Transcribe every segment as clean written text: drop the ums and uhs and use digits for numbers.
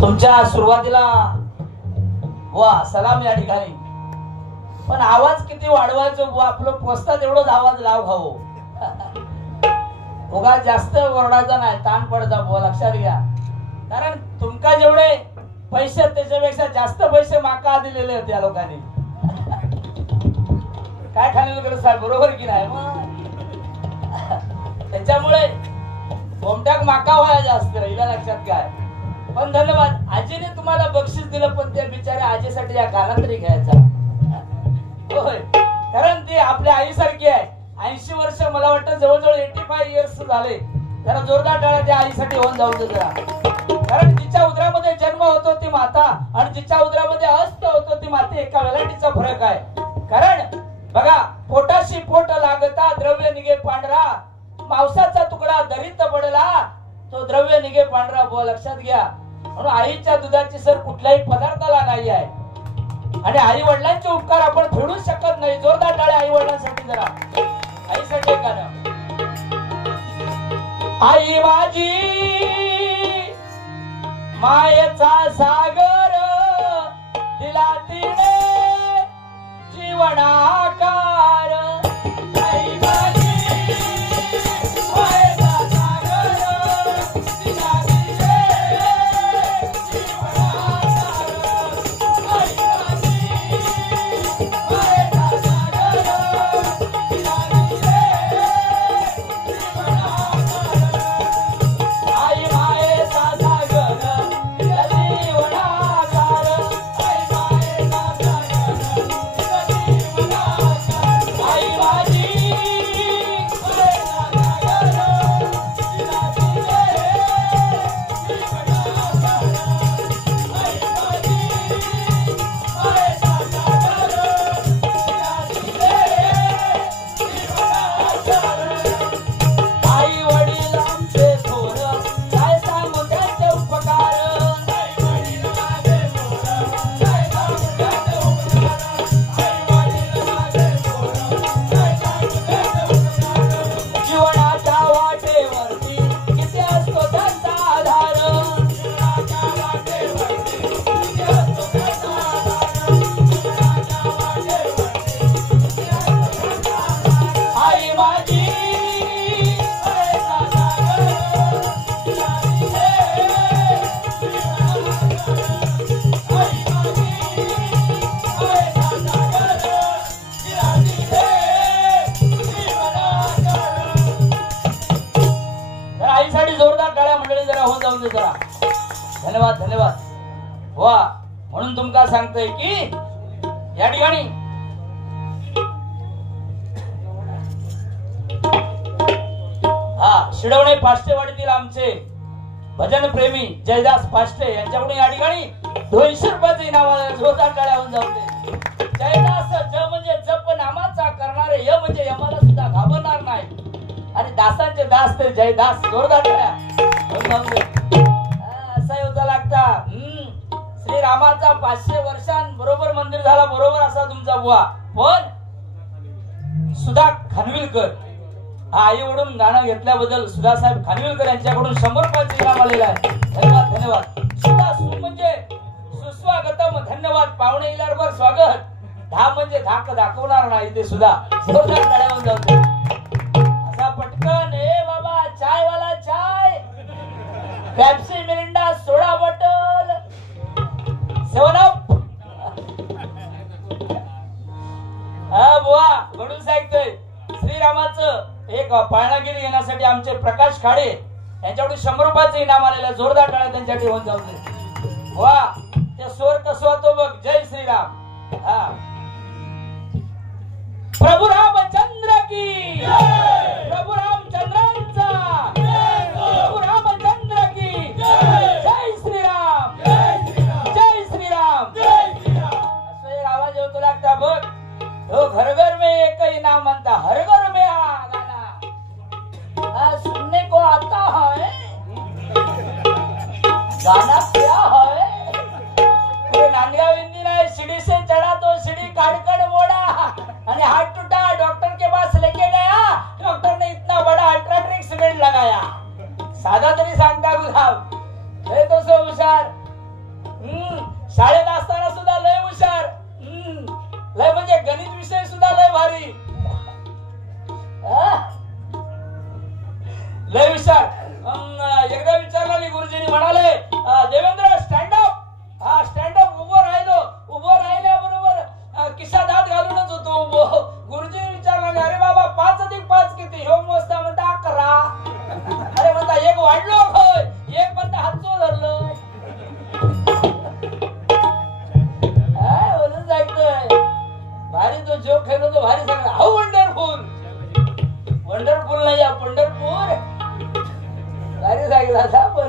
तुमच्या सुरुवातीला वा सलाम या ठिकाणी, पण आवाज किती वाढवायचो आपलं पोचतात एवढंच आवाज लाव खावो. उगा जास्त ओरडायचा नाही, ताण पडता बुवा, लक्षात घ्या. कारण तुमका जेवढे पैसे त्याच्यापेक्षा जास्त पैसे माका दिलेले होते या लोकांनी. काय खाली करत साहेब, बरोबर की नाही? त्याच्यामुळे कोमट्याक माका व्हाया जास्त हिला, लक्षात घ्या. पण धन्यवाद, आजीने तुम्हाला बक्षीस दिलं, पण त्या बिचाऱ्या आजीसाठी या गाणं तरी घ्यायचा. होय, कारण ती आपल्या आईसारखी आहे. 80 वर्ष, मला वाटतं जवळजवळ 85 इयर्स झाले. जरा जोरदार टाळ्या त्या आईसाठी होऊन जाऊ दे जरा. कारण जिच्या उदरामध्ये जन्म होतो ती माता आणि जिच्या उदरामध्ये अस्त होतो ती माती, एका वेलांटीचा फरक आहे. कारण बघा, पोटाशी पोट लागता द्रव्य निघे पांढरा, मांसाचा तुकडा दरीत पडला तो द्रव्य निघे पांढरा बुवा, लक्षात घ्या. म्हणून आईच्या दुधाची सर कुठल्याही पदार्थाला नाही आहे. आणि आई वडिलांचे उपकार आपण फेडू शकत नाही. जोरदार टाळ्या आई वडिलांसाठी जरा, आईसाठी गाणं. आई माझी मायेचा सागर दिला तिने जीवनाकार. आई माझी मायेचा सागर दिला तिने जीवनाकार. आई माझी मायेचा सागर दिला तिने जीवनाकार. आई मायेचा सागर दिला जीवनाकार. आई मायेचा सागर दिला जीवनाकार. आई माझी मायेचा सागर दिला तिने जीवनाकार. आई माझी मायेचा सागर दिला तिने जीवनाकार. आई वडील आमचे थोर, काय सांगू त्यांचे उपकार. आई वडील माझे थोर, काय सांगू त्यांचे उपकार. आई वडील माझे थोर, काय सांगू त्यांचे उपकार. जीवनाच्या वाटेवरती किती असतो त्यांचा आधार. जीवनाच्या वाटेवरती किती असतो त्यांचा आधार. जीवनाच्या वाटेवरती किती असतो त्यांचा आधार. आई माझी मायेचा सागर दिला तिने जीवनाकार. आई माझी मायेचा सागर दिला तिने जीवनाकार. जरा आईसाठी जोरदार टाळ्या मंडळी जरा होऊन जाऊन दे जरा. धन्यवाद धन्यवाद. वा, म्हणून तुमका सांगतोय की या ठिकाणी शिडवणे पाष्टेवाडीतील आमचे भजन प्रेमी जयदास पाष्टे यांच्याकडून या ठिकाणी 200 रुपयाचं इनाम आलं. जोरदार टाळ्या होऊन जाऊ दे. जयदास, ज म्हणजे जप नामाचा करणारे, य म्हणजे यमाला सुद्धा घाबरणार नाही. आणि दासांचे दास ते जयदास. जोरदार टाळ्या होऊन जाऊ दे. असा होता लागता. श्रीरामाचा 500 वर्षांबरोबर मंदिर झाला, बरोबर असा तुमचा बुवा. पण सुधा खानविलकर हा आई वडून गाणं घेतल्याबद्दल सुधा साहेब खानविलकर यांच्याकडून 100 रुपयाचं इनाम आलेलं आहे. धन्यवाद धन्यवाद. सुधा सु म्हणजे सुस्वागतम. धन्यवाद. पाहुणे इल्यावर स्वागत. धा म्हणजे धाक दाखवणार नाही ते सुद्धा. जोरदार टाळ्या होऊन जाऊ दे. असा पटकन, ए बाबा चायवाला चाय, पेप्सी, मिरिंडा, सोडा बॉटल, 7 अप. हा बुवा घडून सांगतोय. श्रीरामाचं एक पाळणागिरी घेण्यासाठी आमचे प्रकाश खाडे यांच्याकडून 100 रुपयाचं इनाम आलेलं. जोरदार टाळ्या त्यांच्यासाठी होऊन जाऊ दे. वा, ते स्वर कसं होतो बघ. जय श्रीराम. हा, प्रभू रामचंद्र की, प्रभू रामचंद्रांचा, प्रभू रामचंद्र की जय श्रीराम, जय श्रीराम. असं एक आवाज येतो लागता बघ. तो घर घर में एक ही नाम म्हणता, हर घर में हा गाना सुनने को आता है. गाना क्या है? नांदगांव हिंदी नहीं, सीढ़ी से चढ़ा तो सीढ़ी काटकर मोड़ा आणि हाथ टूटा, डॉक्टर के पास लेके गया, डॉक्टर ने इतना बड़ा अल्ट्राट्रिक सीमेंट लगाया. साधा तरी सांगता गुलाब. तो सो हुशार.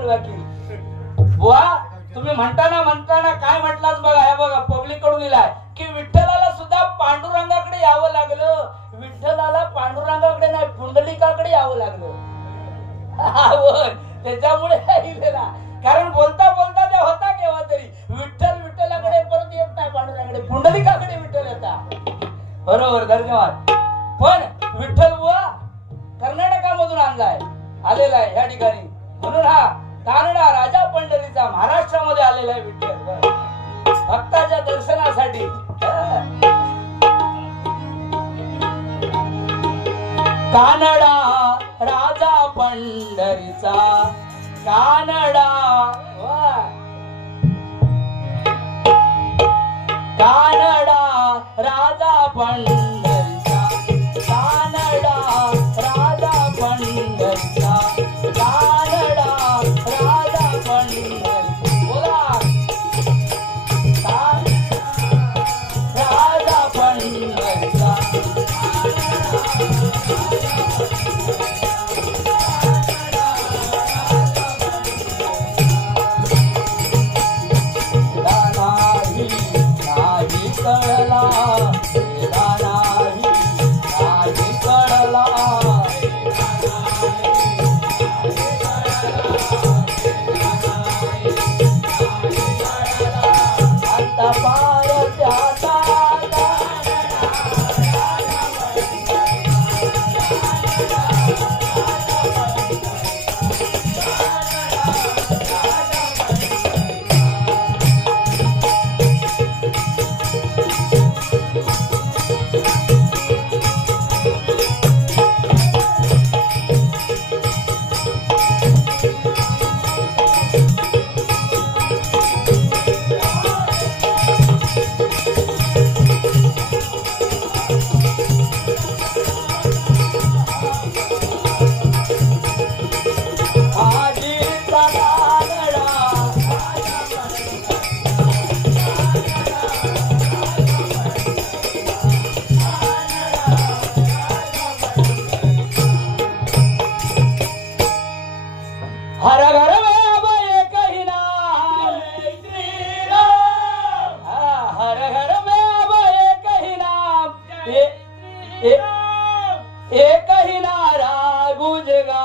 वकील बुवा तुम्ही म्हणताना काय म्हटलाच बघा. हे बघा पब्लिक कडून लिहिलाय की विठ्ठलाला सुद्धा पांडुरंगाकडे यावं लागलं. विठ्ठलाला पांडुरंगाकडे नाही पुंडलिकाकडे यावं लागलं. त्याच्यामुळे लिहिलेला. कारण बोलता बोलता त्या होता केव्हा तरी विठ्ठलाकडे परत येत नाही पांडुरंगाकडे पुंडलिकाकडे विठ्ठल येतात. बरोबर धन्यवाद. पण विठ्ठल बुवा कर्नाटकामधून आलेला आहे ह्या ठिकाणी. म्हणून हा कानडा राजा पंढरीचा महाराष्ट्रामध्ये आलेला आहे विठ्ठल भक्ताच्या दर्शनासाठी. कानडा राजा पंढरीचा कानडा कानडा राजा पंढरीचा कानडा राजा पंढरीचा कानडा राजा पंढरी बोला राजा पंढरीचा एक ही नारा गुजगा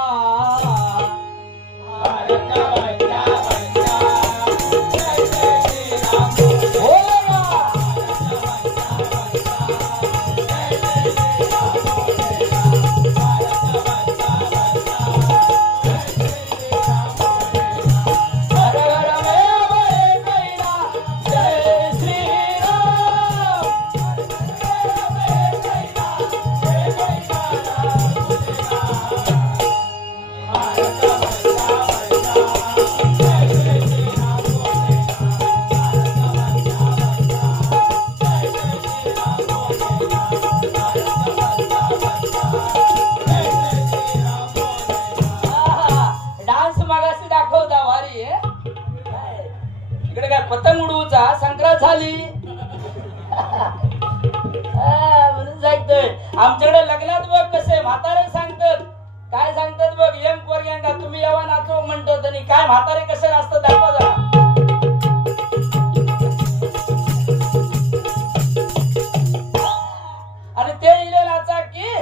पतंग उडवूचा संक्रांत झाली म्हणून सांगतोय. आमच्याकडे लग्नात बघ कसे म्हातारे सांगतात काय सांगतात बघ यम पोरग्यांना तुम्ही यावा नाचो म्हणतात आणि काय म्हातारे कसे नाचतात दाखवा जरा. आणि ते इले नाचा की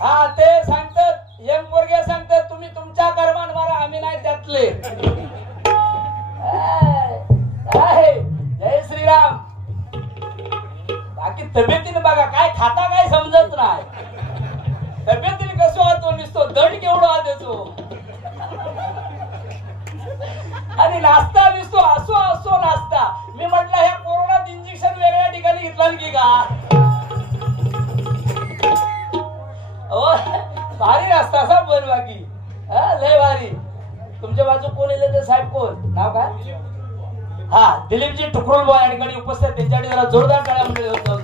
हा ते सांगतात यम पोरगे सांगतात तुम्ही तुमच्या कर्मान मारा आम्ही नाही त्यातले. जय श्रीराम. बाकी तब्येतीने बघा काय खाता काय समजत नाही. तब्येतीने कसं होतो नुसतो दड केवढा देतो आणि नाश्ता दिसतो असो असो नाश्ता. मी म्हटलं ह्या कोरोनात इंजेक्शन वेगळ्या ठिकाणी घेतलं की का भारी नाश्ता असा बर बाकी लय भारी. तुमच्या बाजू कोण येले ते साहेब कोण नाव काय हा दिलीपजी टुकरुल बुवा या ठिकाणी उपस्थित त्यांच्यासाठी जरा जोरदार टाळ्या मंडळी होतो.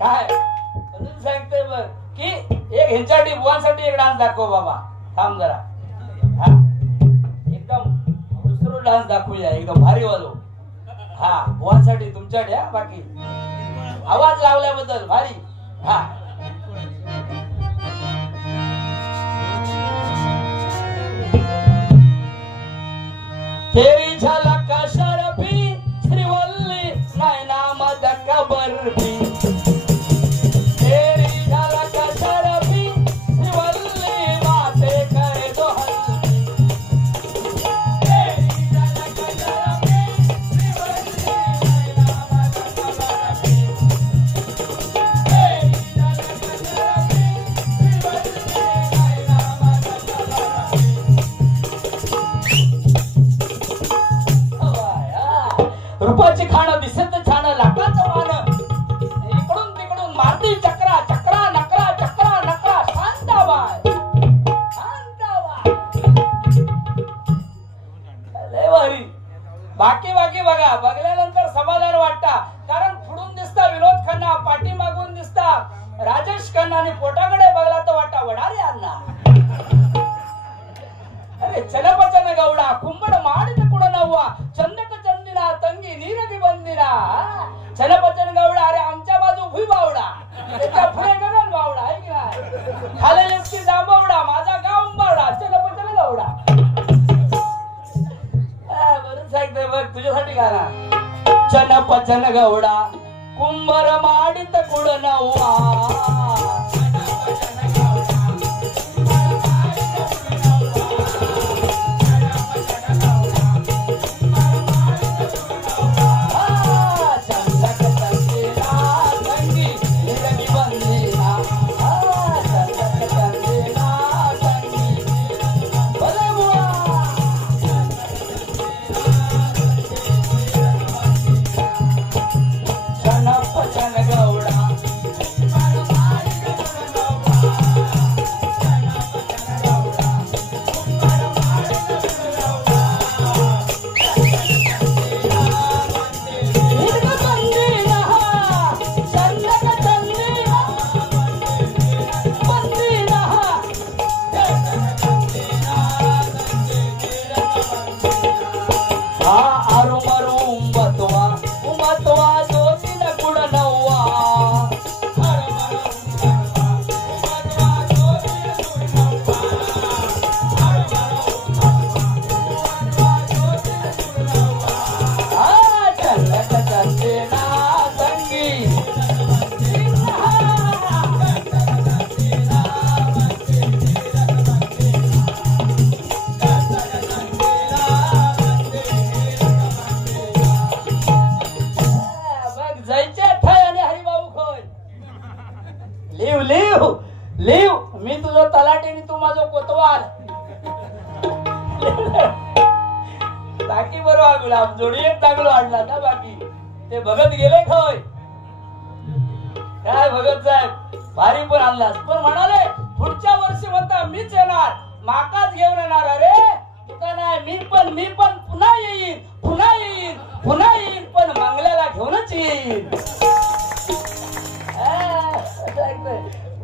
काय अजून सांगतोय बर की एक ह्यांच्यासाठी बुवांसाठी एक डान्स दाखव बाबा थांब जरा. हा एकदम दुसरं डान्स दाखवूया एकदम भारी वालो. हा बुवांसाठी तुमच्यासाठी हा बाकी आवाज लावल्याबद्दल भारी. हा तेरी झलक शरफी श्रीवल्ली नैना मदक बर्फी तेरी झलक शरफी श्रीवल्ली बातें करे तो हल्की तेरी झलक शरफी श्रीवल्ली नैना मदक बर्फी तेरी झलक शरफी श्रीवल्ली नैना मदक बर्फी रूपाची खाणं दिसत छान लाटाचं मान इकडून तिकडून मारती चक्रा चक्रा नकरा चक्रा नकरा शांताबाई लय भारी बाकी बाकी बघा बघल्यानंतर समाधान वाटता कारण पुढून दिसता विनोद खन्ना पाठी मागून दिसता राजेश खन्ना आणि पोटाकडे बघला तर वाटा वडारे अण्णा अरे चलपचन गौडा कुंबड माडित कुड नव्वा चंदक चंदिना तंगी नीरदी बंदिना चलपचन गौडा अरे आमच्या बाजू भुई बावडा त्याच्या पुढे गगन बावडा आहे की नाही खाली लिस्की जांभवडा माझा गाव बावडा चलपचन गौडा बरं सांगतोय बघ तुझ्यासाठी गाणं चलपचन गौडा कुंभर माडित कुड नव्वा मी तुझो तलाटी तू माझो कोतवाल बाकी बरोबर गुलाब जोडी एक चांगलं आणला ना बाकी ते भगत गेले खोय काय भगत साहेब भारी पण आणलास पण म्हणाले पुढच्या वर्षी म्हणता मीच येणार माकाच घेऊन येणार अरे तुका नाही मी पण पुन्हा येईन पण मंगल्याला घेऊनच येईन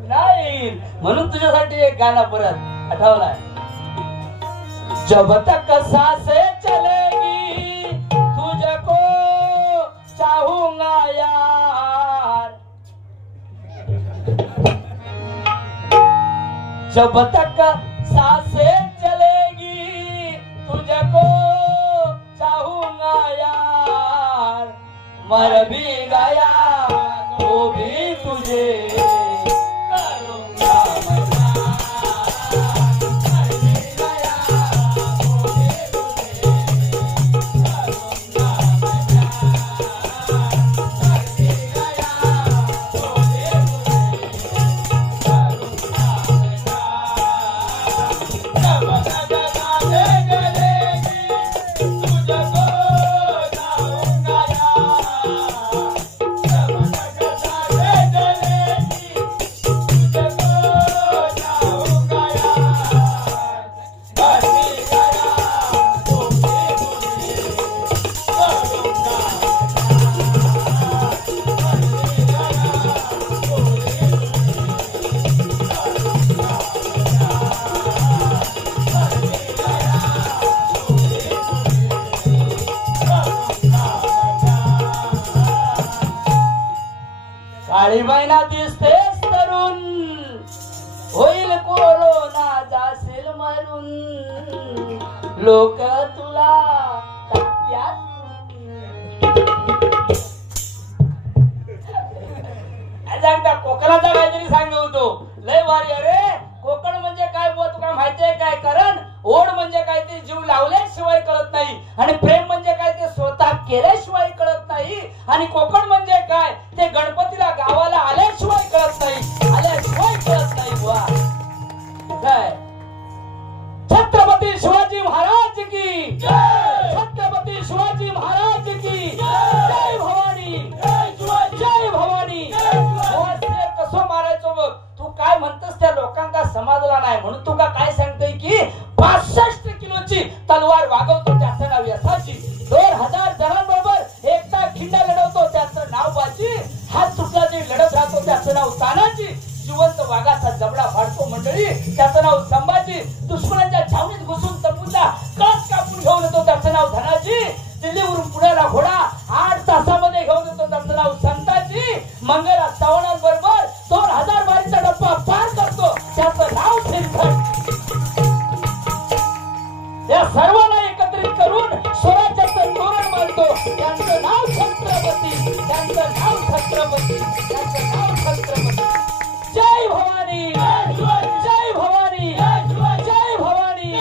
नाही म्हणून तुझ्यासाठी एक गाणं परत आठवलाय जब तक सांसें चलेगी तुझको चाहूंगा यार जब तक सांसें चलेगी तुझको चाहूंगा यार मर भी गया तो भी तुझे काळी महिना दिसतेस तरुण होईल कोरोना जाशील मरून लोक तुला लय भारी. अरे कोकण म्हणजे काय बुवा तुला माहितीये काय? कारण ओढ म्हणजे काय ते जीव लावल्याशिवाय कळत नाही, आणि प्रेम म्हणजे काय ते स्वतः केल्याशिवाय कळत नाही, आणि कोकण म्हणजे काय ते गणपतीला गावाला आल्याशिवाय कळत नाही, आल्याशिवाय कळत नाही बुवा. काय छत्रपती शिवाजी महाराज की जय, छत्रपती शिवाजी महाराज की जय भवानी, जय भवानी. कसं मारायचो बघ. तू काय म्हणतस त्या लोकांना समजला नाही म्हणून तुका काय सांगतोय की 65 किलोची तलवार वागवतो त्याचं नाव यशाची, 2000 जणांबरोबर एकटा खिंडा लढवतो त्याचं नाव बाजी, हात तुटला जे लढत राहतो त्याचं नाव तानाजी, जिवंत वाघाचा जबडा फाडतो मंडळी त्याचं नाव संभाजी, दुश्मनाच्या छावणीत घुसून तंबूला कळस कापून घेऊन येतो त्याचं नाव धनाजी, दिल्लीवरून पुण्याला घोडा 8 तासामध्ये घेऊन येतो त्याचं नाव संताजी, मंगळा चव्हाणांबरोबर 2000 बारीचा डब्बा पार करतो त्याचं नाव शिरखट. या सर्वांना एकत्रित करून स्वराज्याचं तोरण बांधतो त्यांचं नाव छत्रपती, त्यांचं नाव छत्रपती, त्यांचं नाव छत्रपती. जय भवानी, जय भवानी, जय भवानी.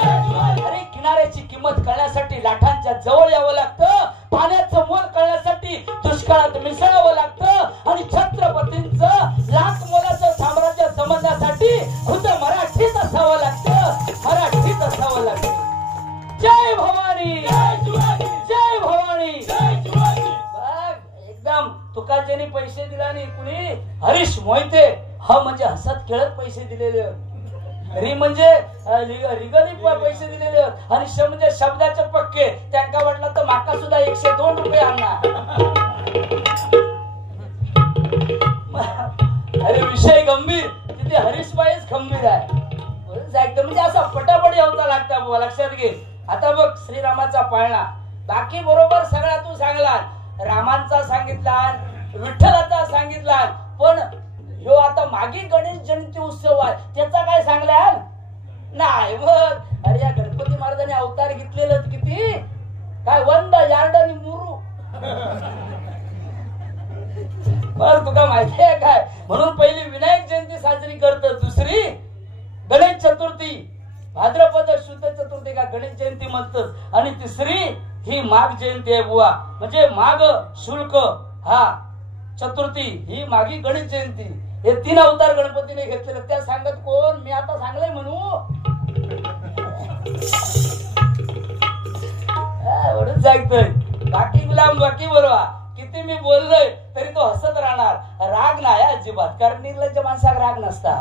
अरे किनाऱ्याची किंमत कळण्यासाठी लाठांच्या जवळ यावं लागतं, पाण्याचं मोल कळण्यासाठी दुष्काळात मिसळावं लागतं, आणि छत्रपतींचं लाख मोलाचं साम्राज्य समजण्यासाठी खुद्द मराठीत असावं लागतं, मराठीत असावं लागतं. जय भवानी, जय भवानी. एकदम तुकाच्यानी पैसे दिला नाही कुणी. हरीश मोहिते हा म्हणजे हसत खेळत पैसे दिलेले, री म्हणजे रिगली पैसे दिलेले, आणि श म्हणजे शब्दाचे पक्के. त्यांना वाटलं तर माका सुद्धा 102 रुपये आणणार. अरे विषय गंभीर, तिथे हरीशबाईच गंभीर आहे. म्हणजे असा पटापट यावता लागता बुवा, लक्षात घे. आता बघ श्रीरामाचा पाळणा, बाकी बरोबर सगळा तू सांगला, रामांचा सांगितला, विठ्ठलाचा सांगितला, पण ह्यो आता मागे गणेश जयंती उत्सव आहे त्याचा काय सांगला नाही. मग अरे या गणपती महाराजांनी अवतार घेतलेलं किती काय वंद यार्ड आणि मुरू. मग तुका माहिती आहे काय, म्हणून पहिली विनायक जयंती साजरी करतात, दुसरी गणेश चतुर्थी भाद्रपद शुद्ध चतुर्थी का गणेश जयंती म्हणतात, आणि तिसरी ही माघ जयंती आहे बुवा, म्हणजे माघ शुल्क हा चतुर्थी ही मागी गणेश जयंती. हे 3 अवतार गणपतीने घेतलेले. त्या सांगत कोण, मी आता सांगलंय म्हणू एवढंच सांगतोय. बाकी गुलाम बाकी बरोबर किती मी बोललोय तरी तो हसत राहणार. राग नाही अजिबात, कारण निर्लज्ज माणसाक राग नसता.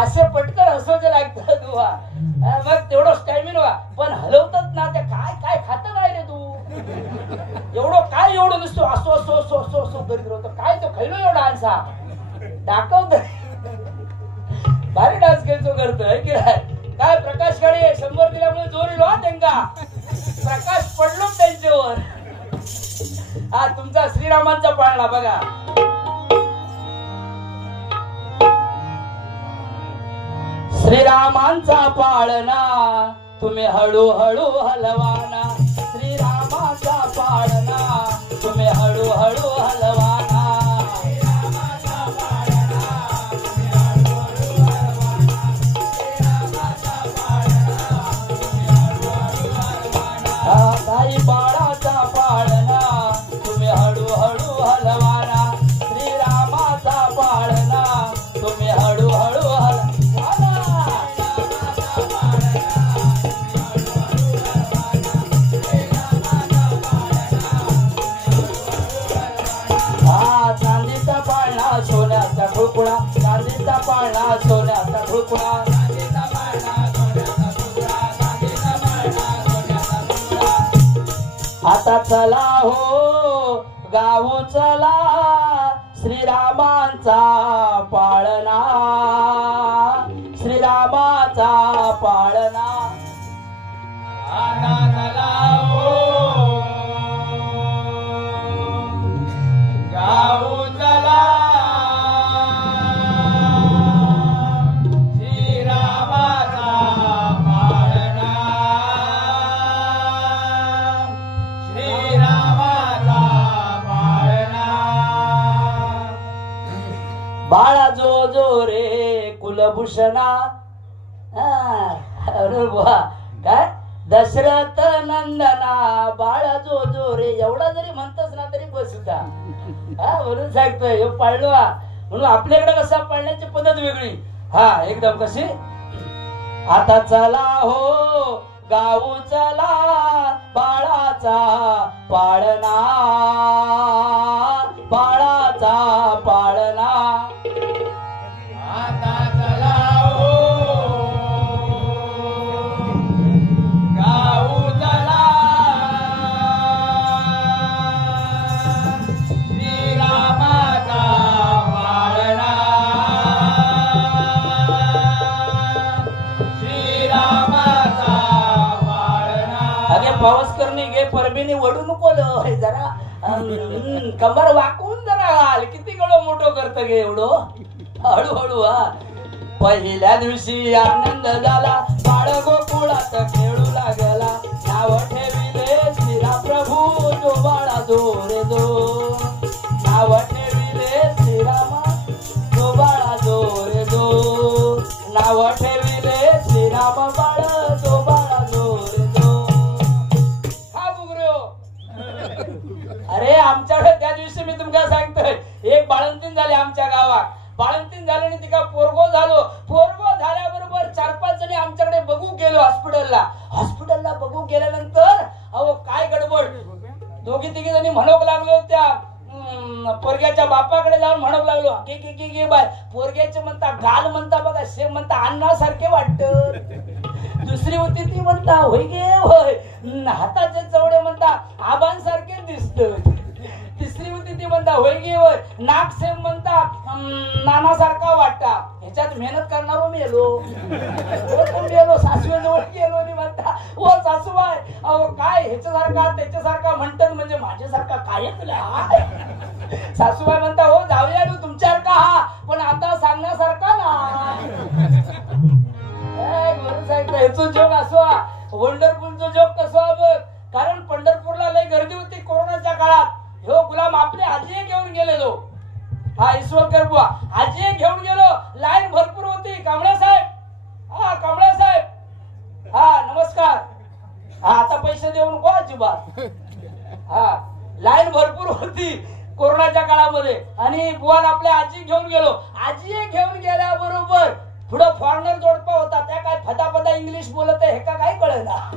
असे पटकन हसवचे लागतात तुला, मग तेवढं स्टॅमिना. पण हलवतात ना त्या काय काय खात काय रे तू, एवढं काय एवढं नसतो असो असो असो असो असो करीत राहतो. काय तो खैलो एवढा आन्सा दाखवत भारी डान्स खेळतो करतोय की काय. प्रकाश काळे 100 दिल्यामुळे जोर येलो हा त्यांना, प्रकाश पडलो त्यांच्यावर. हा तुमचा श्रीरामांचा पाळणा बघा. श्रीरामांचा पाळणा तुम्ही हळूहळू हलवाना, श्रीरामाचा पाळणा तुम्ही हळूहळू हलवाना. काही बाळाचा पाळणा तुम्ही हळूहळू हलवाना, श्रीरामाचा पाळणा तुम्ही हळूहळू हलवाना. चांदीचा पाळणा सोन्याचा खुळकुळा, चांदीचा पाळणा सोन्याचा खुळकुळा, आता चला हो गावो चला श्रीरामांचा पाळणा, श्रीरामाचा पाळणा. आता चला हो गावो चला बाळा जो जो रे कुलभूषणा. अरे बुवा काय दशरथ नंदना बाळा जो जो रे एवढा जरी म्हणतस ना तरी बस होता. हा म्हणून सांगतोय हे पाळलो. म्हणून आपल्याकडे कसा पाळण्याची पद्धत वेगळी. हा एकदम कशी. आता चला हो गाऊ चला बाळाचा पाळणा बाळाचा पाळणा. आता चला हो गाऊ चला श्रीरामाचा पाळणा श्रीरामाचा पाळणा. अगे पावस करणे गे परबीने वडू नको जरा कमर वाकून जरा घाल. किती गळो मोठो करत गे एवढं हळूहळू. हा पहिल्या दिवशी आनंद झाला बाळ गोकुळात खेळू लागला. नाव ठेविले श्रीरा प्रभू जो बाळा जो रे जो. नाव ठेविले श्रीरामा जो बाळा जो रे जो. नाव ठेविले श्रीराम बाळ जो बाळा जो रे जो. हा बुगऱ्यो. अरे आमच्याकडे त्या दिवशी मी तुमका सांगतोय एक बाळंतीन झाले आमच्या गावात. बाळंतीन झाल्याने तिका पोरगो झालो. पोरगो झाल्याबरोबर 4-5 जणी आमच्याकडे बघू गेलो हॉस्पिटलला. हॉस्पिटलला बघू गेल्यानंतर अहो काय गडबड. 2-3 जणी म्हणोक लागलो त्या पोरग्याच्या बापाकडे जाऊन म्हणोक लागलो की बाय पोरग्याचे म्हणता गाल म्हणता बघा से म्हणता अन्नासारखे वाटत. दुसरी होती ती म्हणता होय गे होय हाताचे चवडे म्हणता आबांसारखे दिसत. तिसरी होती ती म्हणता होय गे होय नाक सेम म्हणता नानासारखा वाटता. ह्याच्यात मेहनत करणारो मेलो सासूजवळ गेलो आणि म्हणता ओ सासूबाई अहो काय ह्याच्यासारखा त्याच्यासारखा म्हणतात म्हणजे माझ्यासारखा काय तुला. सासूबाई म्हणता हो जाऊया तुमच्यासारखा हा पण आता सांगण्यासारखा ना. ह्याचा जोक असो वंडरफुलचा जोक कसो बघ. कारण पंढरपूरला लय गर्दी होती कोरोनाच्या काळात. ह्यो गुलाम आपले आजी घेऊन गेलेलो. हा ईश्वरकर बुवा आजी घेऊन गेलो. लाईन भरपूर होती. कांबळे साहेब हा कांबळे साहेब हा नमस्कार. हा आता पैसे देऊ नको अजिबात. हा लाईन भरपूर होती कोरोनाच्या काळामध्ये आणि बुवाला आपल्या आजी घेऊन गेलो. आजी घेऊन गेल्याबरोबर पुढं फॉरेनर जोडपा होता. त्या काय फटाफटा इंग्लिश बोलत आहे हे का काय कळेना.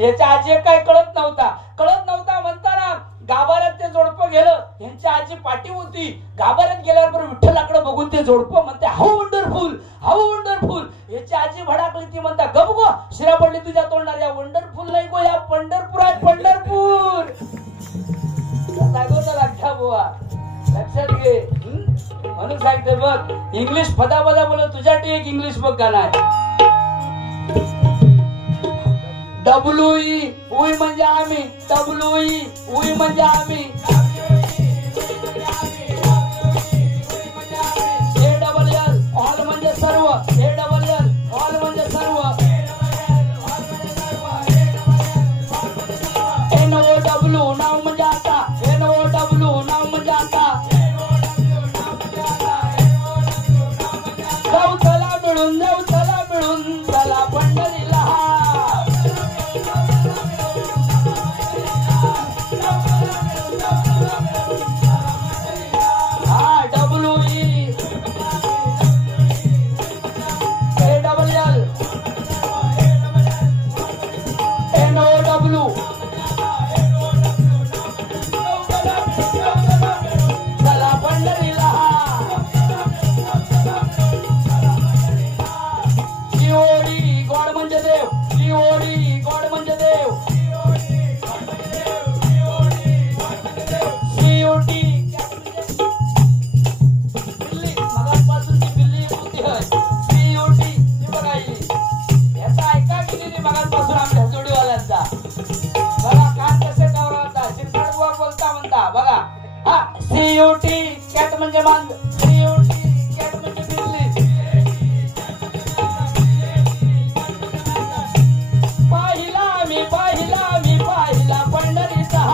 याच्या आजी काय कळत नव्हता म्हणताना गाभाऱ्यात ते जोडपं गेलं. यांची आजी पाठी होती. गाभाऱ्यात गेल्यावर विठ्ठलाकडे बघून ते जोडपं म्हणते हाऊ वंडरफुल हाऊ वंडरफुल. याची आजी भडाकली. ती म्हणता गप गो शिरा पडली तुझ्या तोंडार. या वंडरफुल नाही गो या पंढरपुरात पंढरपूर. लक्षात बुवा लक्षात घे. म्हणून सांगते बघ इंग्लिश फदाफदा बोल तुझ्यासाठी एक इंग्लिश बघ गाणं आहे. WE उई म्हणजे आम्ही. WE उई म्हणजे आम्ही. ALL ऑल म्हणजे सर्व. ALL ऑल म्हणजे सर्व. NOW नाव म्हणजे आता. NOW नाव म्हणजे आता. जाऊ चला मिळून जाऊ चला मिळून चला पंढरीला. CUT कॅट म्हणजे मांजर. CUT कॅट म्हणजे बिल्ली. पाहिला मी पाहिला पंढरीचा.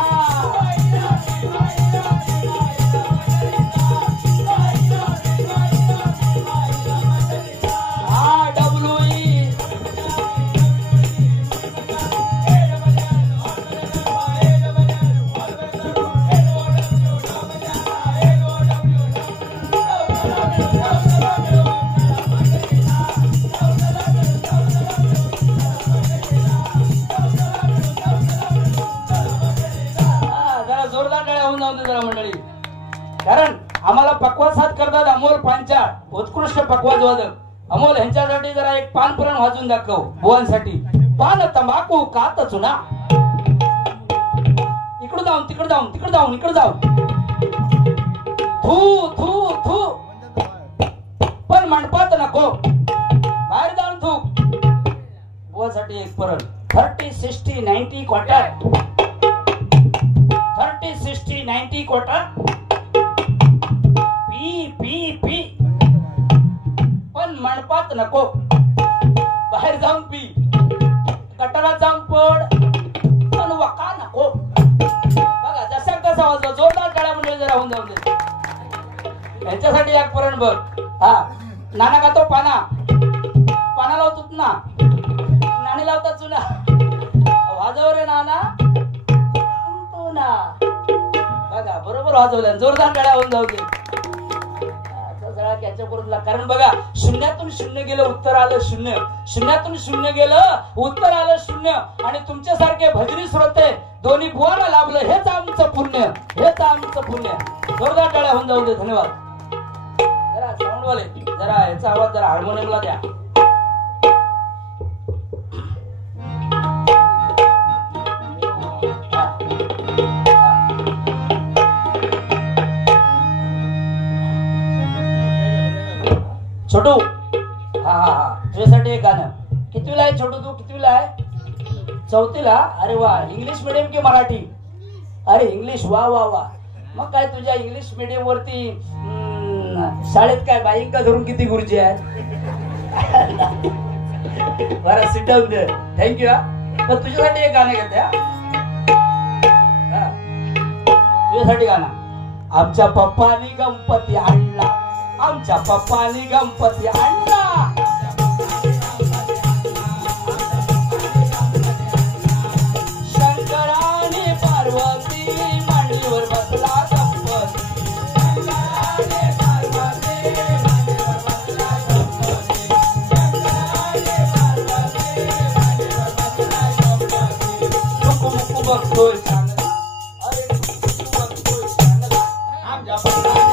पकवाज साथ करतात अमोल पांचाळ उत्कृष्ट पकवाज वादक. अमोल ह्यांच्यासाठी जरा एक पान पुराण वाजून दाखव बुवांसाठी. पान तंबाखू कात चुना. इकडे जाऊन तिकडे जाऊन तिकडे जाऊन इकडे जाऊन थू थू थू पण मंडपात नको बाहेर जाऊन थू. बुवासाठी एक परत 30, 60, 90 quarter. 30, 60, 90 quarter. P P P पण मंडपात नको बाहेर जाऊन पी. गटारात जाऊन पड पण वका नको. बघा जसा कसा वाजवा जोरदार टाळ्या म्हणजे जरा होऊन जाऊन दे. यांच्यासाठी एक परण बघ. हा नाना का तो पाना पाना लावतो ना नाणी लावतात चुना. वाजव रे नाना तू ना. बघा बरोबर वाजवल्या जोरदार टाळ्या होऊन जाऊ दे. कारण बघा शून्यातून शून्य गेलं उत्तर आलं शून्य. शून्यातून शून्य गेलं उत्तर आलं शून्य. आणि तुमच्यासारखे भजनी श्रोते दोन्ही बुवाला लाभलं हेच आमचं पुण्य. हेच आमचं पुण्य. जोरदार टाळ्या होऊन जाऊ दे. धन्यवाद. जरा साऊंड वाले जरा याचा आवाज जरा हार्मोनियमला द्या. छोटू हा हा हा तुझ्यासाठी एक गाणं. कितवीला आहे छोटू तू? कितवीला आहे? 4थीला. अरे वा. इंग्लिश मीडियम की मराठी? अरे इंग्लिश. वा वा वा. मग काय तुझ्या इंग्लिश मीडियम वरती शाळेत काय बाईंका धरून किती गुरुजी आहेत? बरं सिट डाऊन दे. थँक्यू. हा तुझ्यासाठी एक गाणं घेते. तुझ्यासाठी गाणं. आमच्या पप्पानी गणपती आणला. आमच्या पप्पानी गणपती आणला. शंकराने पार्वती मांडीवर बसला गणपती. शंकराने पार्वती मांडीवर बसला गणपती. शंकराने पार्वती मांडीवर बसला गणपती. मुकू मुकू बघतोय चांगला. अरे मुकू बघतोय चांगला. आमच्या पप्पानी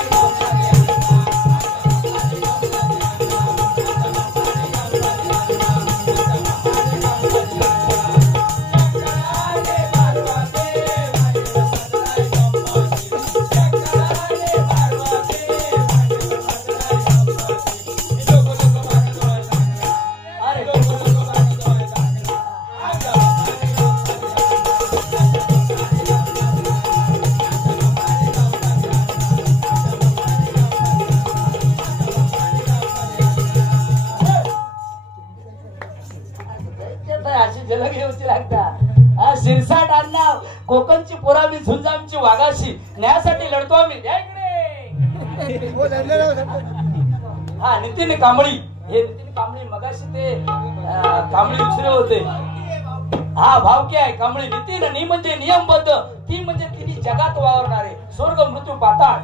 शिरसाट अण्णा कोकणची पोरामी झुंजामची वाघाशी न्यायासाठी लढतो आम्ही. हा नितीन कांबळी. हे नितीन कांबळी मगाशी ते कांबळी दुसरे होते. हा भावकी आहे कांबळी. नितीन नी म्हणजे नियमबद्ध. ती म्हणजे तिन्ही जगात वावरणारे. स्वर्ग मृत्यू पाताळ.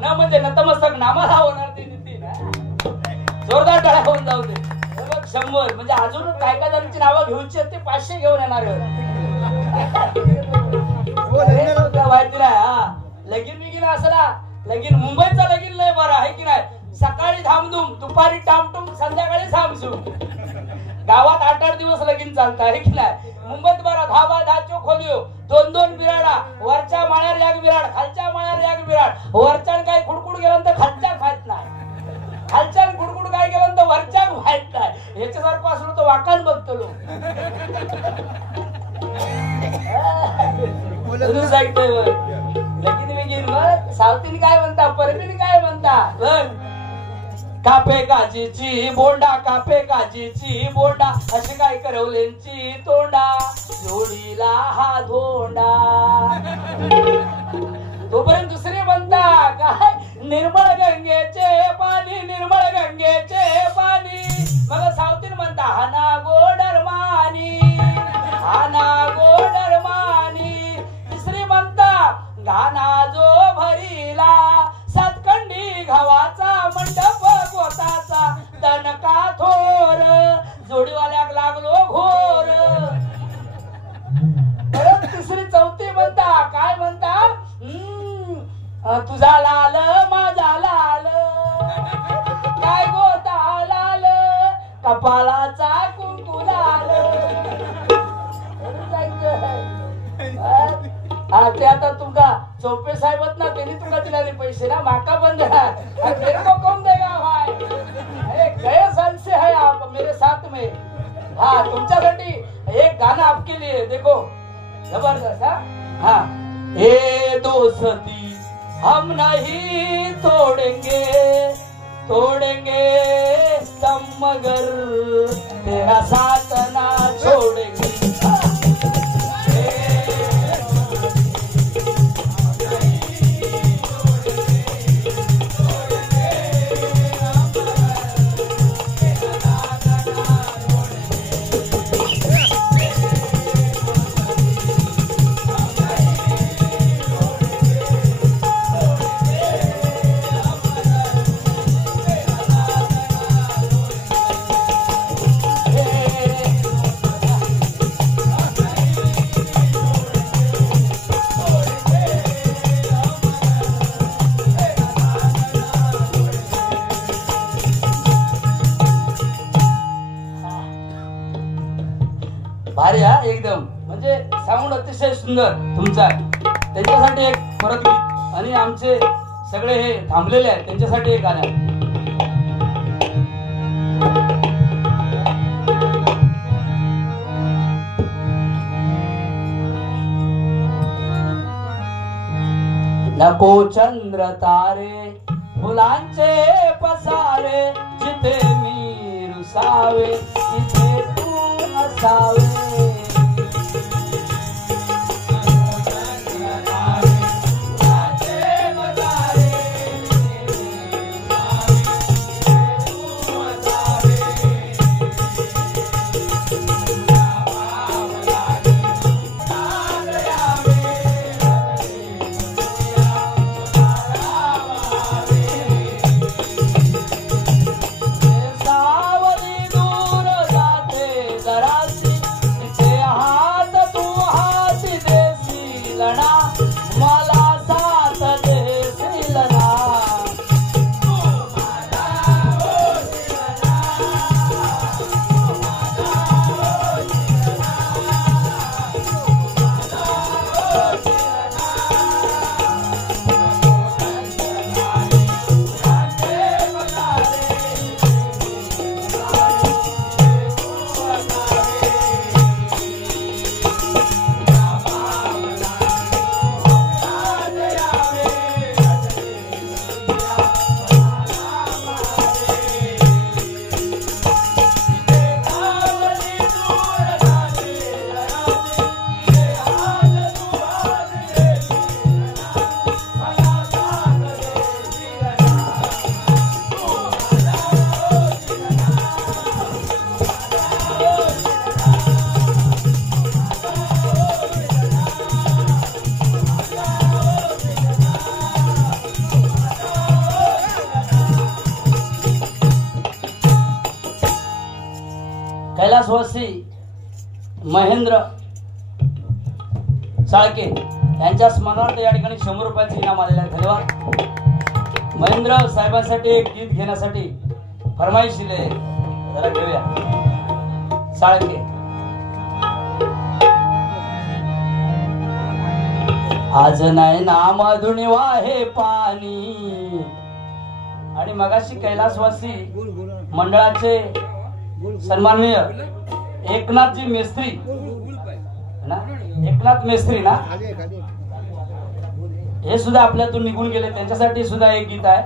न म्हणजे नतमस्तक नामाला होणार ते नितीन. जोरदार टाळ्या होऊन जाऊ दे. 100 म्हणजे अजून काय काय जणांची नावं घेऊनची ते 500 घेऊन येणार. लगीन बिगीन असला लगीन मुंबईचा लगीन लय बरं आहे की नाही. सकाळी धामधूम दुपारी टामटूम संध्याकाळी सामसूम. गावात 8-8 दिवस लगीन चालत आहे की नाही. मुंबईत बरा धाबा धाचो खोलियो 2-2 बिराडा. वरच्या माळ्यावर एक बिराड खालच्या माळ्यावर एक बिराड. वरच्या काही खुडकुड गेलं तर खालच्या खायत नाही. खालच्या गुडगुड काय गेलं तर वरच्या माहित नाही. याच्यासारखं असलो तर वाकान बघतो लोक. लगीन बिगीन मग सावतीने काय म्हणता परबीने काय म्हणता. कापे काजीची बोंडा कापे काजीची बोंडा अशी काय करवलेंची तोंडा जोडीला हा धोंडा. तोपर्यंत दुसरे म्हणता काय निर्मळ गंगेचे पाणी निर्मळ गंगेचे पाणी. मग सावतीन म्हणता हाना गोडर मानी हाना गोडर मानी. तिसरी म्हणता घाना जो भरीला सातखंडी घावाचा मंडप गोताचा दणका थोर जोडीवाल्याक लागलो घोर. परत तिसरी चौथी म्हणता काय म्हणता तुझा लाल माझा हाँ तुमच्यासाठी एक गाना आपके लिए देखो जबरदस्त हाँ ए दोस्ती हम नहीं तोड़ेंगे तोड़ेंगे तब मगर तेरा साथ ना छोड़ेंगे भारी हा एकदम म्हणजे साऊंड अतिशय सुंदर तुमचा त्यांच्यासाठी एक परत गीत आणि आमचे सगळे हे थांबलेले आहेत त्यांच्यासाठी एक गाणं नको चंद्र तारे फुलांचे पसारे जिथे मी रुसावे तिथे तू असावे कैलासवासी महेंद्र साळके यांच्या स्मरणार्थ या ठिकाणी 100 रुपयाचे इनाम आलेले आहे. धन्यवाद. महेंद्र साहेबांसाठी एक गीत घेण्यासाठी फरमाईश दिले जरा घेऊया. साळके आज नाही ना मधुनी वाहे पाणी आणि मगाशी कैलासवासी मंडळाचे सन्माननीय एकनाथजी मेस्त्री ना एकनाथ मेस्त्री ना हे सुद्धा आपल्यातून निघून गेले त्यांच्यासाठी सुद्धा एक गीत आहे.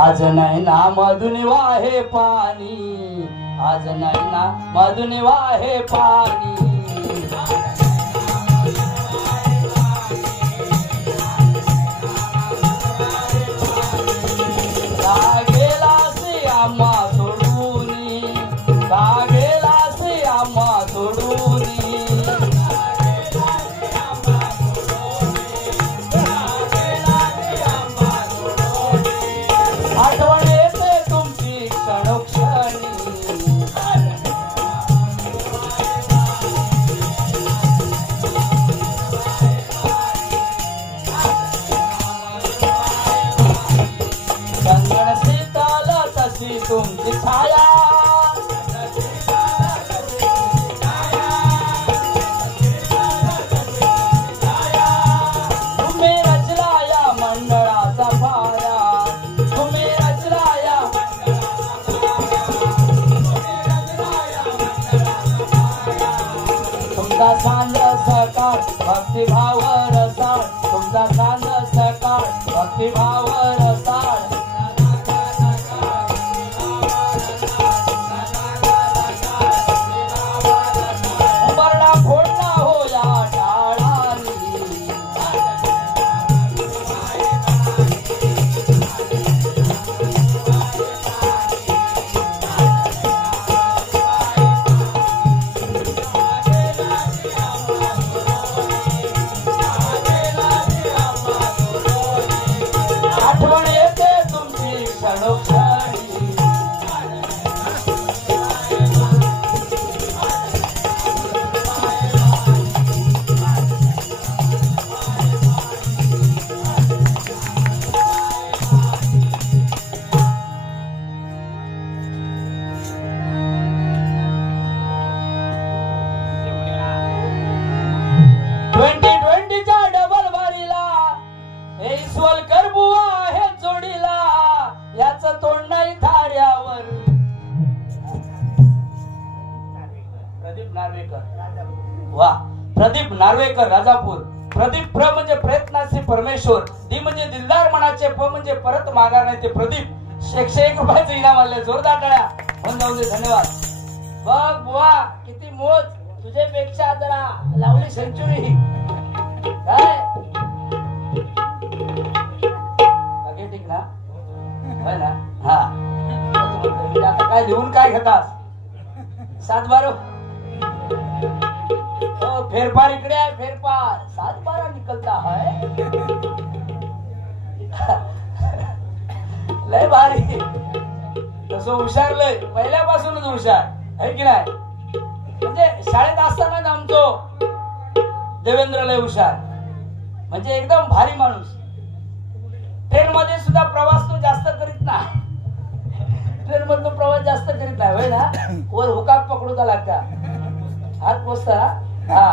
आज नाही ना मधुनी वाहे पाणी आज नाही ना मधुनी वाहे पाणी भक्तिभाव रसाळ तुमचा चांद सकाळ भक्तिभाव रसाळ उंबरडा फोडला हो या टाळानी आठवण येते तुमची क्षणोक्षणी 2020च्या डबल बारीला हे सोलकर बुवा आहे जोडीला याच तोंड नाही थाऱ्यावर प्रदीप नार्वेकर वा प्रदीप नार्वेकर राजापूर प्रदीप प्र म्हणजे प्रयत्नाचे परमेश्वर दी म्हणजे दिलदार मनाचे प म्हणजे परत मागणार नाही ते प्रदीप 101 रुपयाचं इनाम आले जोरदार टाळ्या होऊन जाऊ दे धन्यवाद बघ बुवा किती मोज तुझ्यापेक्षा जरा लावली सेंचुरी काय ठीक ना होय ना हा आता काय लिहून काय घेतास 7-12 फेरफार इकडे आहे फेरफार 7-12 निकलता है लय भारी तसं हुशार लय पहिल्यापासूनच हुशार आहे की नाही म्हणजे शाळेत असतानाच आमचो देवेंद्र लय हुशार म्हणजे एकदम भारी माणूस ट्रेन मध्ये सुद्धा प्रवास तो जास्त करीत नाही ट्रेन मधून प्रवास जास्त करीत नाही होय ना वर हुकाक पकडूचा लागता हात पोचता हा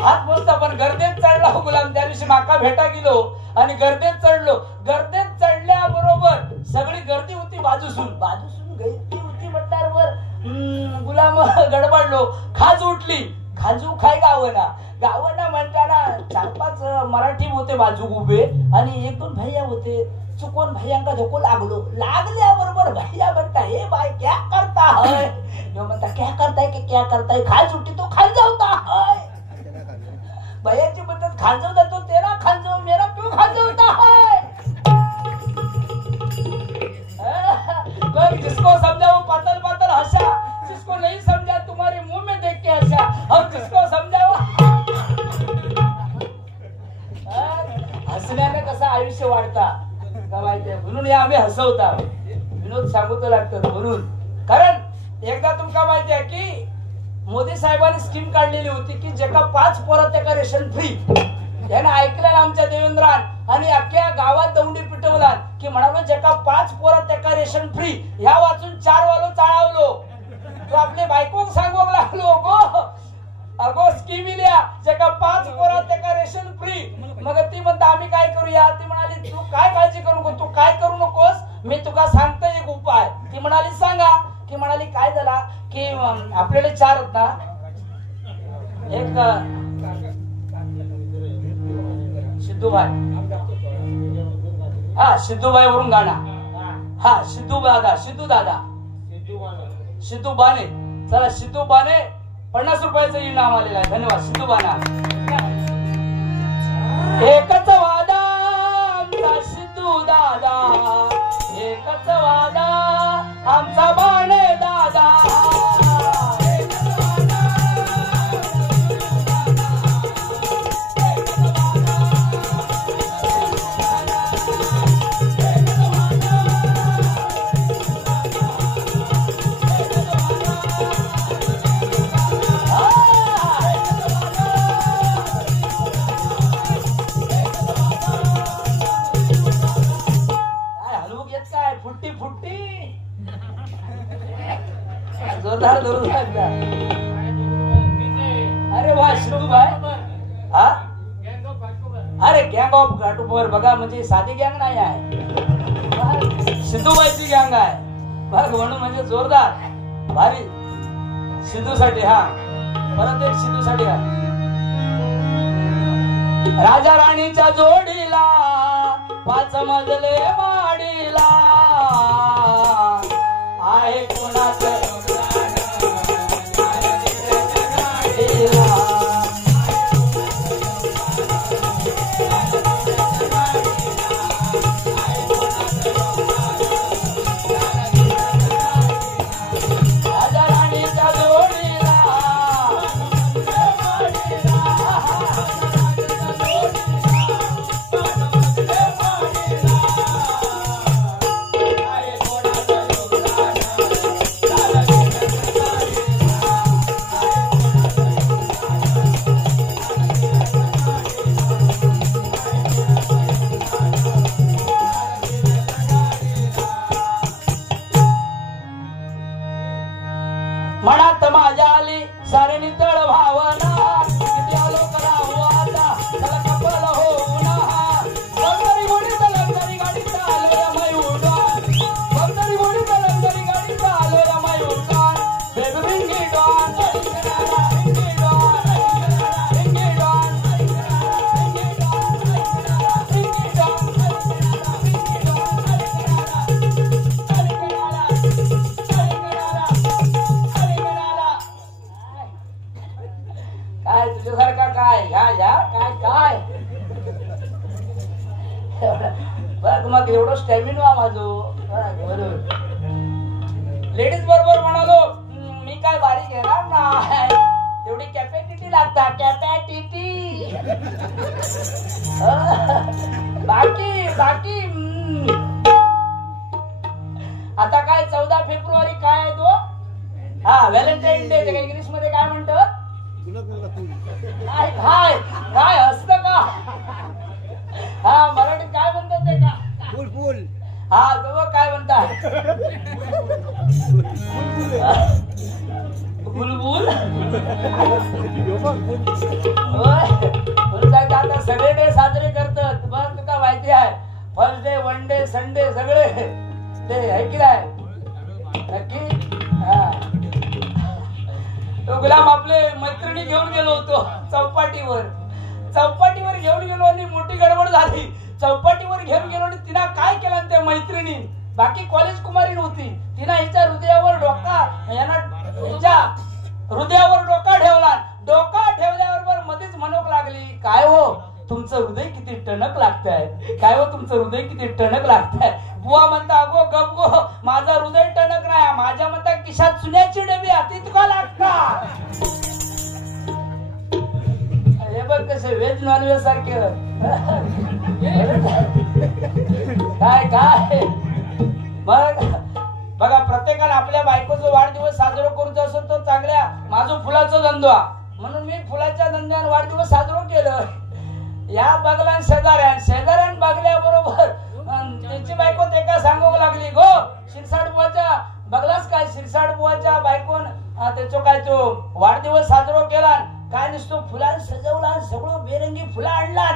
हात पोचता पण गर्दीत चढला हो गुलाम त्या दिवशी माका भेटा गेलो आणि गर्दीत चढलो गर्दीत चढल्याबरोबर सगळी गर्दी होती बाजूसून गर्दी होती म्हटल्यावर गुलाम गडबडलो खाज उठली खाजू खाय गावना म्हणताना 4-5 मराठी होते बाजू उभे आणि 1-2 भैया होते चुकून भैयांका धोको लागल्याबरोबर भैया म्हणता हे बाय क्या करता है जो म्हणता क्या करताय की क्या करताय खाज उठी तो खाल जाऊता है भैयाची म्हणतात खांजवता तो तेरा खांजव मेरा क्यों खांजवता है जिसको समझाओ पातल पातल हंसा जिसको नहीं समझा तुम्हारे मुंह में देख के हंसा और जिसको समझाओ हसण्याने कसं आयुष्य वाढता का माहितीये म्हणून या आम्ही हसवता विनोद सांगतो लागतात म्हणून कारण एकदा तुमका माहिती आहे की मोदी साहेबांनी स्कीम काढलेली होती की जेका 5 पोरं त्याका रेशन फ्री त्याने ऐकलं आमच्या देवेंद्रान आणि अख्ख्या गावात दौंडी पिटवला की म्हणालो जेका 5 पोरं त्याका रेशन फ्री ह्या वाचून 4 वालो चाळावलो तो आपले बायकोक सांगू लागलो अगो स्कीम इल्या जेका 5 पोरं त्याका रेशन फ्री मग ती म्हणता आम्ही काय करूया ती म्हणाली तू काय काळजी करू नको तू काय करू नकोस मी तुका सांगतो एक उपाय ती म्हणाली सांगा की म्हणाली काय झाला की आपल्याला 4 होत ना एक सिद्धूबाई हा सिद्धूबाई वरून गाणा हा सिद्धू बाने चला सिद्धू बाने 50 रुपयाचं इनाम आलेलं आहे धन्यवाद सिद्धू बाना एकच वादा आमचा सिद्धू दादा एकच वादा आमचा बाणे दादा जोरदार धरून लागला अरे वा सिद्धू भाई हा अरे गँग ऑफ घाटूपर बघा म्हणजे साधी गँग नाही आहे सिद्धूबाईची गँग आहे बघ म्हणून म्हणजे जोरदार भारी सिद्धूसाठी हा परत एक सिद्धूसाठी हा राजा राणीच्या जोडीला 5 मजले माडीला आहे कोणाचं मनात माझ्या आली सारे नितळ भावना किती आलो करावं आता त्याला कपल होऊन बंदरी गोडी तलंगरी गाडीत आलो या मयूरडॉन बंदरी गोडी तलंगरी गाडीत आलो या मयूरडॉन बेबी रिंगी डॉन रिंगी डॉन रिंगी डॉन रिंगी काय तुझ्यासारखा काय ह्या काय काय बघ मग एवढं स्टॅमिना माझो बरोबर लेडीज बरोबर म्हणालो मी काय बारीक येणार नाही एवढी कॅपॅसिटी लागता कॅपॅसिटी बाकी बाकी आता काय 14 फेब्रुवारी काय आहे तो हा व्हॅलेंटाईन डे इंग्लिश मध्ये काय म्हणतात काय काय काय असतं का हा मराठीत काय म्हणतात ते का फुल फुल हा तो काय म्हणतात बुलबुल आता सगळे डे साजरे करतात बघ तुका माहिती आहे फर्स्ट डे 1 डे संडे सगळे ते आहे की नाही नक्की हा तो गुलाम आपले मैत्रिणी घेऊन गेलो होतो चौपाटीवर घेऊन गेलो आणि मोठी गडबड झाली चौपाटीवर घेऊन गेलो आणि तिला काय केलं त्या मैत्रिणी बाकी कॉलेज कुमारी नव्हती तिनं हिच्या हृदयावर डोका ठेवल्यावर मध्येच म्हणूक लागली काय हो तुमचं हृदय किती टणक लागतंय काय हो तुमचं हृदय किती टणक लागतंय बुवा म्हणता अगो गप गो माझं हृदय टणक नाही माझ्या म्हणता खिशात चुन्याची डबी अतीत का लागता हे बघ कसे व्हेज नॉनव्हेज सारखे काय काय मग बघा प्रत्येकाला आपल्या बायकोचा वाढदिवस साजरा करूचा असेल तर चांगल्या माझं फुलाचा धंदा म्हणून मी फुलाच्या धंद्याने वाढदिवस साजरा केलं या बघला शेजाऱ्यान बघल्याबरोबर त्याची बायको ते का सांगू लागली गो शिरसाट बुवाच्या बघलास काय शिरसाट बुवाच्या बायकोन त्याचो काय तो वाढदिवस साजरा केला काय नसतो फुलां सजवला सगळं बेरंगी फुला आणला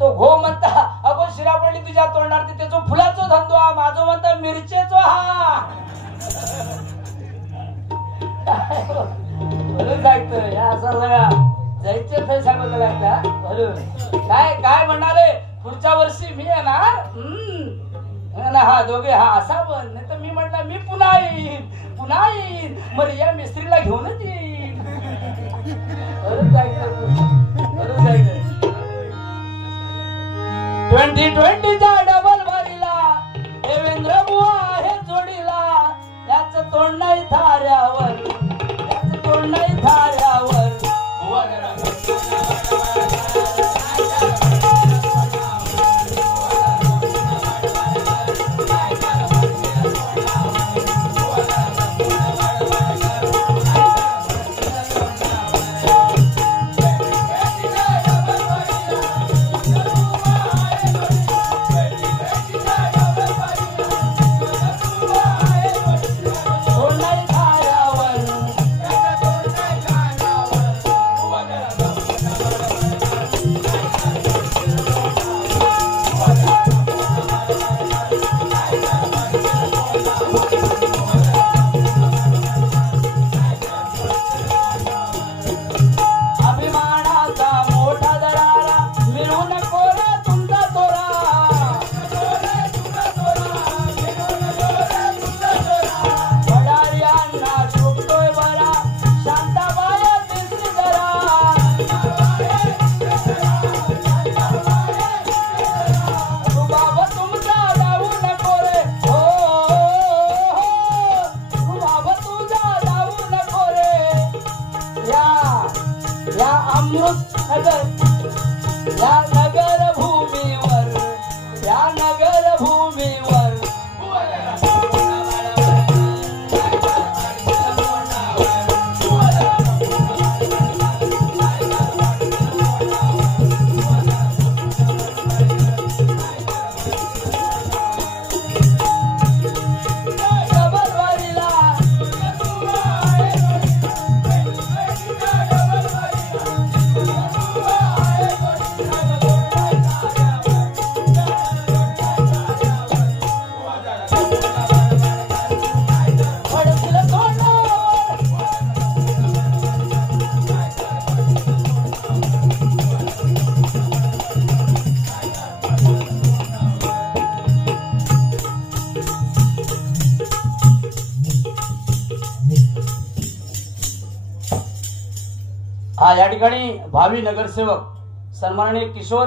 तो घो म्हणता अगो शिरा पडली तुझ्या तोंडार त्याचो फुलाचो धंदो हा माझो म्हणता मिरचेचो हा बरोबर सांगतो या असा सगळा जायचे थंय सांगतो लागता बरोबर काय काय म्हणाले पुढच्या वर्षी मी येणार हा दोघे हा असा पण नाही तर मी म्हटलं मी पुन्हा येईन मग या मिस्त्रीला घेऊनच येईन बरोबर सांगतो 2020च्या डबल भरीला देवेंद्र बुवा आहे जोडीला याच तोंड नाही थाऱ्यावर या नगर भूमीवर या नगर भूमीवर हा या ठिकाणी भावी नगरसेवक सन्माननीय किशोर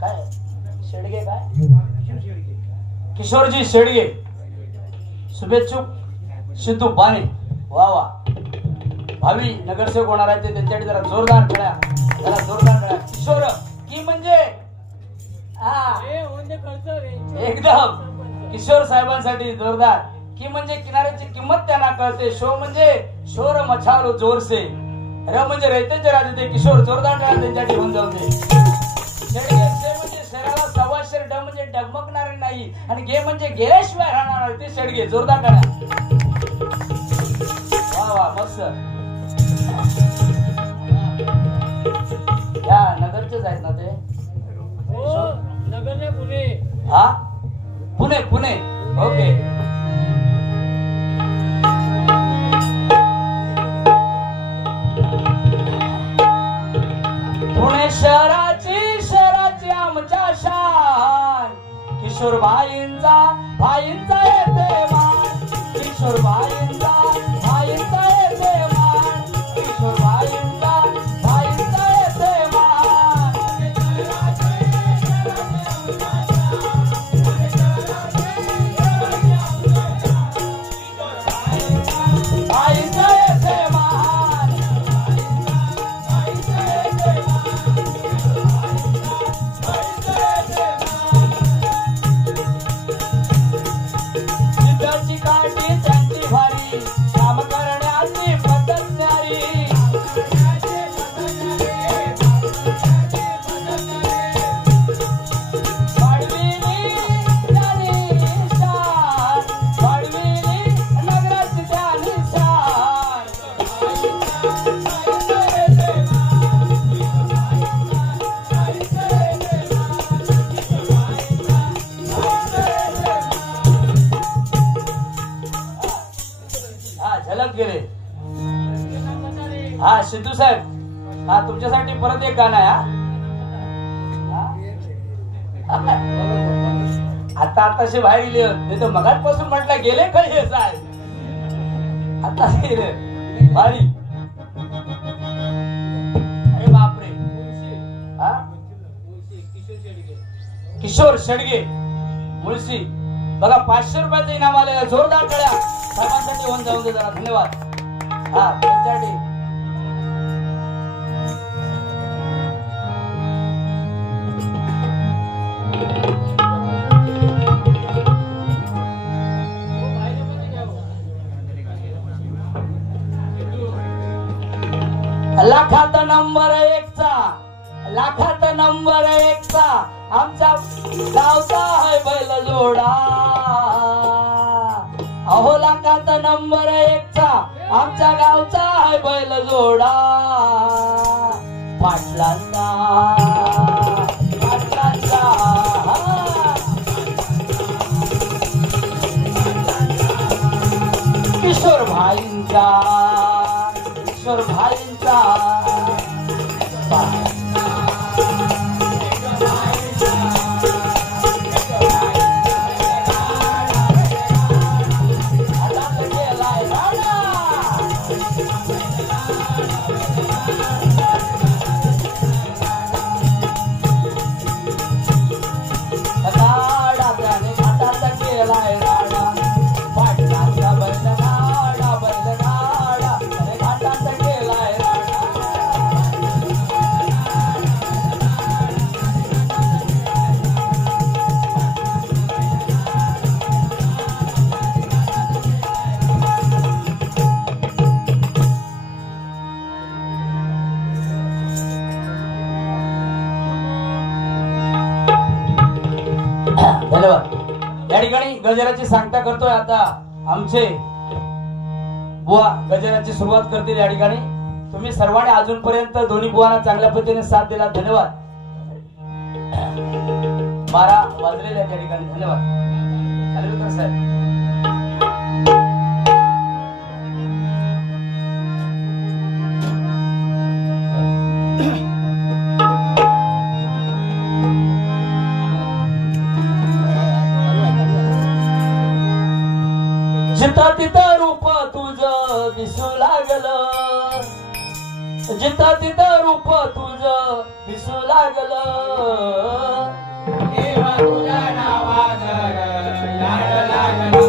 काय शेडगे काय किशोरजी शेडगे शुभेच्छुक सिद्धू बाने वा वा भावी नगरसेवक होणार आहे ते त्यांच्यासाठी जरा जोरदार खेळा किशोर की म्हणजे एकदम किशोर साहेबांसाठी जोरदार की म्हणजे किनाऱ्याची किंमत त्यांना कळते शो म्हणजे शोर मछालो जोर से र म्हणजे रयतेचे राजे ते किशोर जोरदार खेळा त्यांच्यासाठी होऊन जाऊ दे शेडगे शे म्हणजे शरीराला सव्वा शेर ड म्हणजे डगमगणारे नाही आणि गे म्हणजे गेल्याशिवाय राहणार ते शेडगे जोरदार खेळा वा वा मस्त या नगरचेच आहेत ना ते नगर ने पुणे हा पुणे पुणे ओके पुणे शहराची आमच्या शान किशोर भाईंचा येते मान किशोर भाईंचा येते मान किशोर भाईंचा येते मान भाईंचा येते मान सिद्धाची काठी त्यांची भारी काम करण्याची पद्धत न्यारी वाढविली त्यानी शान वाढविली नगराची त्यानी शान हा झलक गेले हा सिद्धू साहेब हा तुमच्यासाठी परत एक गाणं आहे हा? आता आताशी बाहेर गेले नाही तर मगाचपासून म्हटलं गेले काही हे साहेब आता गेले भारी अरे बापरे हा किशोर शेडगे मुळशी बघा 500 रुपयाचं इनाम आलेलं जोरदार कळ्या सर्वांसाठी होऊन जाऊन दे जरा धन्यवाद हा त्यांच्यासाठी लाखात नंबर 1 चा आमच्या गावचा है बैल जोडा अहो लाखात नंबर 1 चा आमच्या गावचा है बैल जोडा पाटलांचा किशोर भाईंचा धन्यवाद। या ठिकाणी गजराची सांगता करतोय आता आमचे बुवा गजराची सुरुवात करतील। या ठिकाणी तुम्ही सर्वांनी अजूनपर्यंत दोन्ही बुवांना चांगल्या पद्धतीने साथ दिला, धन्यवाद। 12 वाजलेले त्या ठिकाणी, धन्यवाद। खालीलकर साहेब जिता तिता रूप तुझं दिसू लागलं, जिता तिता रूप तुझं दिसू लागलं, देवा तुझ्या नावानं लाड लागलं,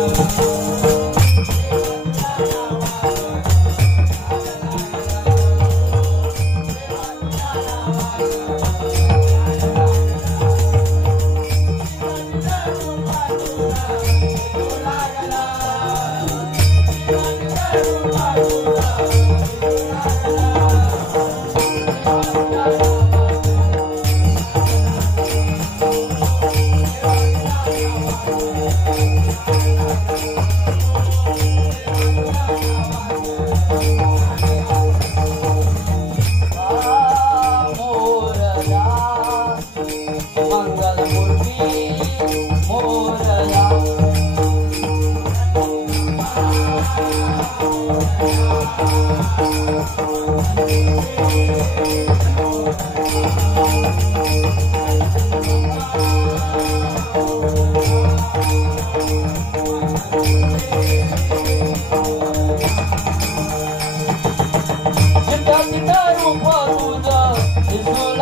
जिता तिता रूप तुझं दिसू